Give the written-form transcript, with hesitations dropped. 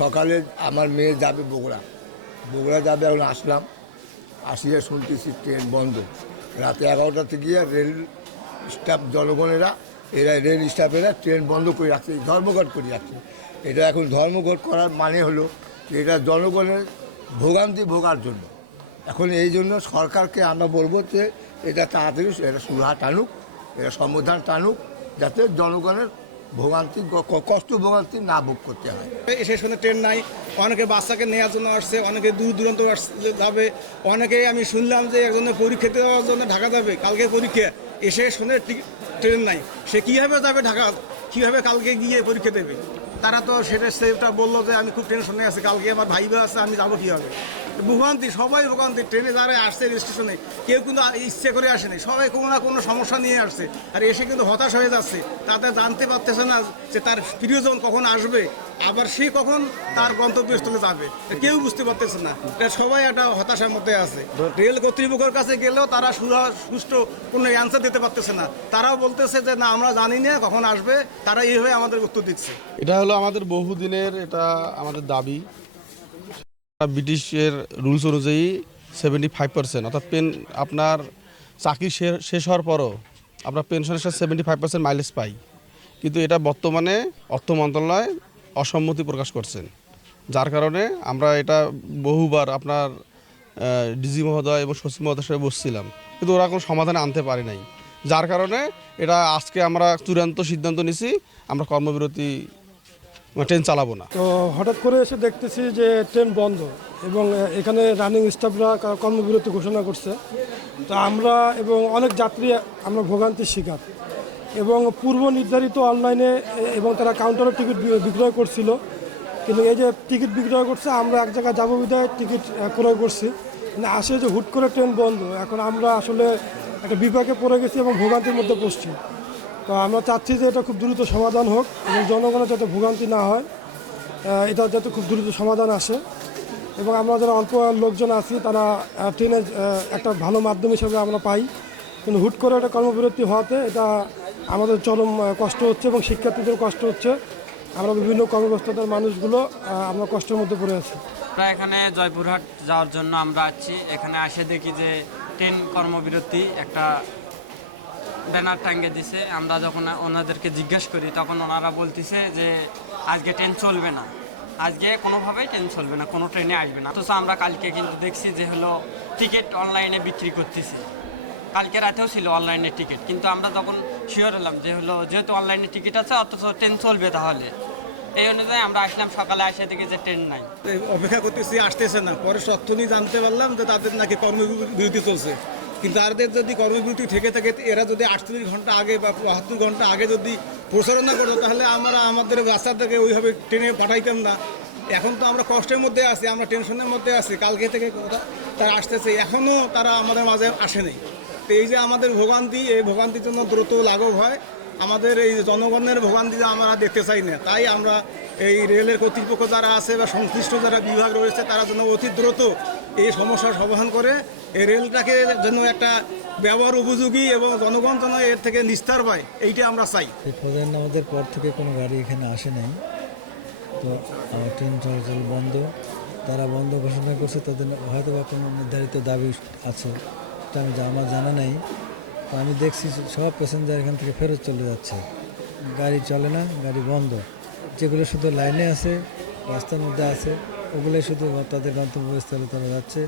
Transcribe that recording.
সকালে আমার মেয়ে যাবে বগুড়া, বগুড়া যাবে। এখন আসলাম, আসিয়া শুনতেছি ট্রেন বন্ধ। রাতে 11টাতে গিয়ে রেল স্টাফ জনগণেরা রেল স্টাফেরা ট্রেন বন্ধ করে রাখছে, ধর্মঘট করে রাখছে। এটা এখন ধর্মঘট করার মানে হলো যে এটা জনগণের ভোগান্তি ভোগার জন্য। এখন এই জন্য সরকারকে আমরা বলবো যে এটা তাড়াতাড়ি এটা সুরাহা টানুক, এটা সমাধান টানুক, যাতে জনগণের ভোগান্তি কষ্ট ভোগান্তি না ভোগ করতে হয়। এসে শুনে ট্রেন নাই, অনেকে বাচ্চাকে নেওয়ার জন্য আসছে, অনেকে দূর দূরান্ত যাবে। অনেকে আমি শুনলাম যে একজনের পরীক্ষা দেওয়ার জন্য ঢাকা যাবে, কালকে পরীক্ষা, এসে শুনে ট্রেন নাই, সে কীভাবে যাবে ঢাকা, কীভাবে কালকে গিয়ে পরীক্ষা দেবে? তারা তো সেটা বললো যে আমি খুব টেনশনে আছি, কালকে আমার ভাইবা আছে, আমি যাবো কীভাবে? ভোগান্তি, সবাই ভোগান্তি। ট্রেনে যারা আসছে স্টেশনে, কেউ কিন্তু ইচ্ছে করে আসেনি, সবাই কোনো না কোনো সমস্যা নিয়ে আসছে, আর এসে কিন্তু হতাশ হয়ে যাচ্ছে। তাদের জানতে পারতেছে না যে তার প্রিয়জন কখন আসবে, আবার সে কখন তার গন্তব্যস্থলে যাবে, কেউ বুঝতে পারতেছে না। সবাই একটা হতাশার মধ্যে আছে। রেল কর্তৃপক্ষের কাছে গেলেও তারা সুষ্ঠু কোনো অ্যান্সার দিতে পারতেছে না। তারাও বলতেছে যে না, আমরা জানি না কখন আসবে, তারা এইভাবে আমাদের উত্তর দিচ্ছে। এটা হলো আমাদের বহুদিনের এটা আমাদের দাবি। ব্রিটিশের রুলস অনুযায়ী 75%, অর্থাৎ আপনার চাকরি শেষ হওয়ার পরও আপনার পেনশনের সাথে 75% মাইলেজ পাই। কিন্তু এটা বর্তমানে অর্থ মন্ত্রণালয় অসম্মতি প্রকাশ করছেন, যার কারণে আমরা এটা বহুবার আপনার ডিজি মহোদয় এবং সচিব মহোদয়ের সাথে বসছিলাম, কিন্তু ওরা কোনো সমাধানে আনতে পারে নাই। যার কারণে এটা আজকে আমরা চূড়ান্ত সিদ্ধান্ত নিছি, আমরা কর্মবিরতি ট্রেন চালাবো না। তো হঠাৎ করে এসে দেখতেছি যে ট্রেন বন্ধ এবং এখানে রানিং স্টাফরা কর্মবিরতি ঘোষণা করছে। তো আমরা এবং অনেক যাত্রী আমরা ভোগান্তির শিকার, এবং পূর্ব নির্ধারিত অনলাইনে এবং তারা কাউন্টারে টিকিট বিক্রয় করছিল, কিন্তু এই যে টিকিট বিক্রয় করছে, আমরা এক জায়গায় যাবো বিধায় টিকিট ক্রয় করছি, মানে আসে যে হুট করে ট্রেন বন্ধ। এখন আমরা আসলে একটা বিপাকে পড়ে গেছি এবং ভোগান্তির মধ্যে পড়ছি। তো আমরা চাচ্ছি যে এটা খুব দ্রুত সমাধান হোক এবং জনগণের যাতে ভোগান্তি না হয়, এটা যাতে খুব দ্রুত সমাধান আসে। এবং আমরা যারা অল্প লোকজন আছি তারা ট্রেনের একটা ভালো মাধ্যম হিসেবে আমরা পাই, কিন্তু হুট করে একটা কর্মবিরতি হওয়াতে এটা আমাদের চরম কষ্ট হচ্ছে এবং শিক্ষার্থীদের কষ্ট হচ্ছে। আমরা বিভিন্ন কর্মব্যস্ততার মানুষগুলো আমরা কষ্টের মধ্যে পড়ে আছি। আমরা এখানে জয়পুরহাট যাওয়ার জন্য আমরা আছি। এখানে আসে দেখি যে ট্রেন কর্মবিরতি একটা ব্যানার টাঙ্গে দিছে। আমরা যখন ওনাদেরকে জিজ্ঞেস করি তখন ওনারা বলতেছে যে আজকে ট্রেন চলবে না, আজকে কোনোভাবেই ট্রেন চলবে না, কোনো ট্রেনে আসবে না। অথচ আমরা কালকে কিন্তু দেখছি যে হলো টিকিট অনলাইনে বিক্রি করতেছে, কালকে রাতেও ছিল অনলাইনে টিকিট, কিন্তু আমরা তখন শিওর হলাম যে হলো যেহেতু অনলাইনে টিকিট আছে অথচ ট্রেন চলবে, তাহলে এই অনুযায়ী আমরা আসলাম। সকালে আসে দেখি যে ট্রেন নাই, অপেক্ষা করতেছি, আসতেছে না। পরে তথ্য নিয়ে জানতে পারলাম যে তাদের নাকি কর্মবিরতি চলছে। কিন্তু তাদের যদি কর্মবিরতি থেকে থাকে, এরা যদি 48 ঘন্টা আগে বা 72 ঘন্টা আগে যদি প্রচারণা করতো, তাহলে আমরা আমাদের বাচ্চাদেরকে ওইভাবে ট্রেনে পাঠাইতাম না। এখন তো আমরা কষ্টের মধ্যে আছি, আমরা টেনশনের মধ্যে আছি। কালকে থেকে তারা আসতেছে, এখনও তারা আমাদের মাঝে আসেনি। তো এই যে আমাদের ভোগান্তি, এই ভোগান্তির জন্য দ্রুত লাঘব হয়। আমাদের এই জনগণের ভোগান্তি আমরা দেখতে চাই না। তাই আমরা এই রেলের কর্তৃপক্ষ যারা আছে বা সংশ্লিষ্ট যারা বিভাগ রয়েছে, তারা যেন অতি দ্রুত এই সমস্যার সমাধান করে এই রেলটাকে যেন একটা ব্যবহার উপযোগী এবং জনগণ যেন এর থেকে নিস্তার পায়, এইটা আমরা চাই। প্রধান আমাদের পর থেকে কোনো গাড়ি এখানে আসে নাই, তো ট্রেন চলাচল বন্ধ। তারা বন্ধ ঘোষণা করছে, তাদের হয়তো বা কোনো নির্ধারিত দাবি আছে, এটা আমার জানা নেই। তো আমি দেখছি সব প্যাসেঞ্জার এখান থেকে ফেরত চলে যাচ্ছে, গাড়ি চলে না, গাড়ি বন্ধ। যেগুলো শুধু লাইনে আছে, রাস্তার মধ্যে আছে, ওগুলোই শুধু তাদের গন্তব্যস্থলে তারা যাচ্ছে।